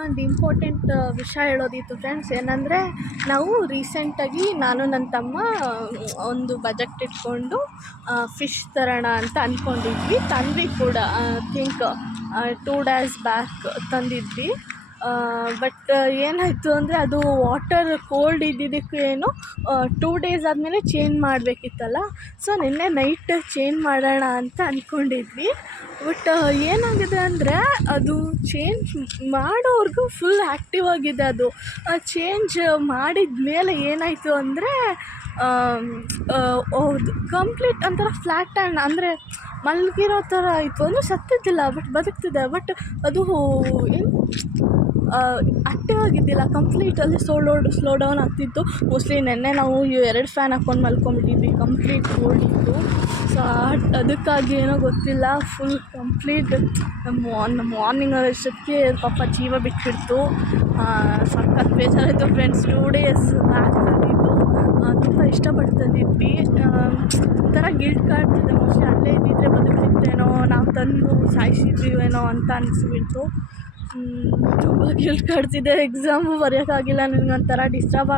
ಒಂದು ಇಂಪಾರ್ಟೆಂಟ್ ವಿಷಯ ಹೇಳೋದಿತ್ತು ಫ್ರೆಂಡ್ಸ್. ಏನಂದರೆ ನಾವು ರೀಸೆಂಟಾಗಿ ನಾನು ನನ್ನ ತಮ್ಮ ಒಂದು ಬಜೆಟ್ ಇಟ್ಕೊಂಡು ಫಿಶ್ ತರೋಣ ಅಂತ ಅಂದ್ಕೊಂಡಿದ್ವಿ. ತಂದ್ವಿ ಕೂಡ. ಥಿಂಕ್ 2 ಡೇಸ್ ಬ್ಯಾಕ್ ತಂದಿದ್ವಿ. ಬಟ್ ಏನಾಯಿತು ಅಂದರೆ ಅದು ವಾಟರ್ ಕೋಲ್ಡ್ ಇದ್ದಿದ್ದಕ್ಕೆ ಏನು 2 ಡೇಸ್ ಆದಮೇಲೆ ಚೇಂಜ್ ಮಾಡಬೇಕಿತ್ತಲ್ಲ. ಸೊ ನಿನ್ನೆ ನೈಟ್ ಚೇಂಜ್ ಮಾಡೋಣ ಅಂತ ಅಂದ್ಕೊಂಡಿದ್ವಿ. ಬಟ್ ಏನಾಗಿದೆ ಅಂದರೆ ಅದು ಚೇಂಜ್ ಮಾಡೋವರೆಗೂ ಫುಲ್ ಆ್ಯಕ್ಟಿವ್ ಆಗಿದೆ ಅದು. ಚೇಂಜ್ ಮಾಡಿದ ಮೇಲೆ ಏನಾಯಿತು ಅಂದರೆ ಹೌದು, ಕಂಪ್ಲೀಟ್ ಒಂಥರ ಫ್ಲ್ಯಾಟ್ ಆ್ಯಂಡ್ ಅಂದರೆ ಮಲಗಿರೋ ಥರ ಆಯಿತು. ಅಂದರೆ ಸತ್ತಿದ್ದಿಲ್ಲ, ಬಟ್ ಬದುಕ್ತಿದೆ. ಬಟ್ ಅದು ಏನು ಆ್ಯಕ್ಟಿವ್ ಆಗಿದ್ದಿಲ್ಲ, ಕಂಪ್ಲೀಟಲ್ಲಿ ಸ್ಲೋ ಡೌನ್ ಆಗ್ತಿತ್ತು. ಮೋಸ್ಟ್ಲಿ ನೆನ್ನೆ ನಾವು 2 ಫ್ಯಾನ್ ಹಾಕ್ಕೊಂಡು ಮಲ್ಕೊಂಬಿಟ್ಟಿದ್ವಿ, ಕಂಪ್ಲೀಟ್ ಕೋಲ್ಡ್ ಇತ್ತು. ಸೊ ಅದಕ್ಕಾಗಿ ಏನೋ ಗೊತ್ತಿಲ್ಲ, ಫುಲ್ ಕಂಪ್ಲೀಟ್ ಮಾರ್ನಿಂಗ್ ಅಷ್ಟೊತ್ತಿಗೆ ಪಾಪ ಜೀವ ಬಿಟ್ಬಿಡ್ತು. ಸಖತ್ ಬೇಜಾರಾಯಿತು ಫ್ರೆಂಡ್ಸ್. 2 ಡೇಸ್ ಬ್ಯಾಕ್ ತಂದಿದ್ದು, ತುಂಬ ಇಷ್ಟಪಡ್ತಿದ್ವಿ. ಒಂಥರ ಗಿಲ್ಟ್ ಕಾಡ್ತಿದೆ. ಮೋಸ್ಟ್ಲಿ ಅಲ್ಲೇ ಇದ್ದಿದ್ದರೆ ಬದುಕ್ತಿತ್ತೇನೋ, ನಾವು ತಂದು ಸಾಯಿಸಿದ್ದೀವೇನೋ ಅಂತ ಅನಿಸ್ಬಿಡ್ತು. ತುಂಬ ಗಿಲ್ಟ್ ಕಾಡ್ತಿದೆ. ಎಕ್ಸಾಮು ಬರೆಯೋಕ್ಕಾಗಿಲ್ಲ, ನನಗೊಂಥರ ಡಿಸ್ಟರ್ಬ್